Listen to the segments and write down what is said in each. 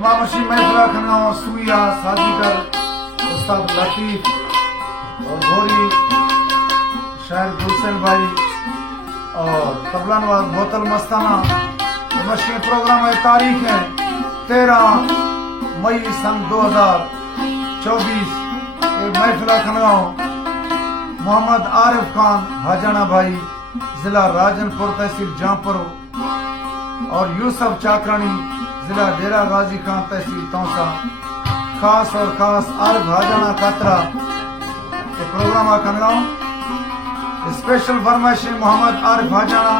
मामशी महफिला खनाओ सुइया साजीकर उस्ताद लतीफ और घोरी शायर गुलशन भाई और तबला नवाज बोतल मस्ताना। मशी प्रोग्राम है, तारीख है 13 मई सन 2024। महफिला खनाओ मोहम्मद आरिफ खान हाजाना भाई जिला राजनपुर तहसील जहाँपुर और यूसुफ चाकरानी जिला डेरा गाजी खान तहसील तौसा। खास और खास आरिफ हाजाना कातरा के प्रोग्राम खनगांव स्पेशल फरमाइश मोहम्मद आरिफ हाजाना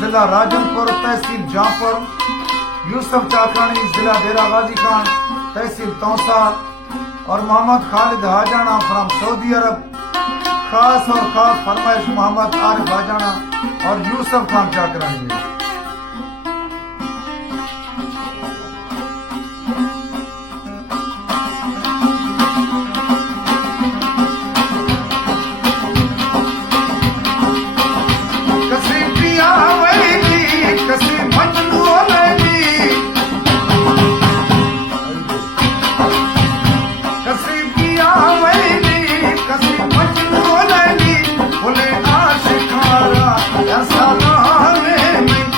जिला राजनपुर तहसील जहाँपुर, यूसुफ चाकरानी जिला डेरा गाजी खान तहसील तौसा और मोहम्मद खालिद हाजाना फ्रॉम सऊदी अरब। खास और खास फरमाइश मोहम्मद आरिफ हाजाना और यूसुफ खान चाकरानी। Salam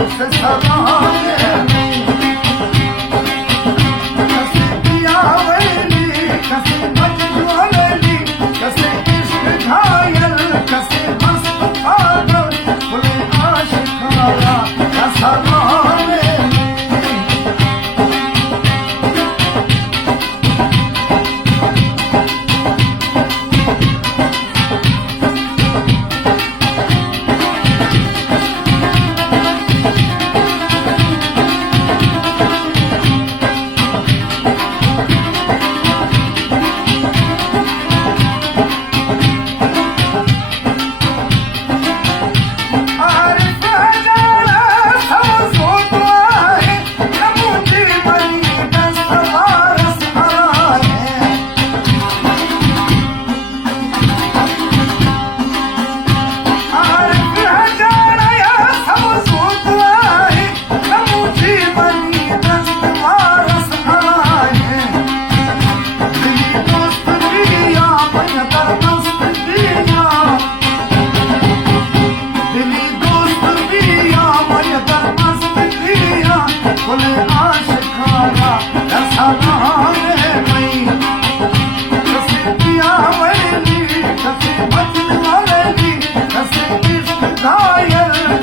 उसे सलामे कसे पिया वैली कसे मजनू कसे इश्क घायल कसे मस्त पागल खुले आशिकारा या सलामे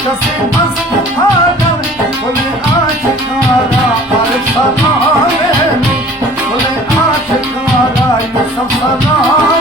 कसे मस्त पागल खुले आशिकारा और सलामे खुले आशिकारा यूसुफ सलामे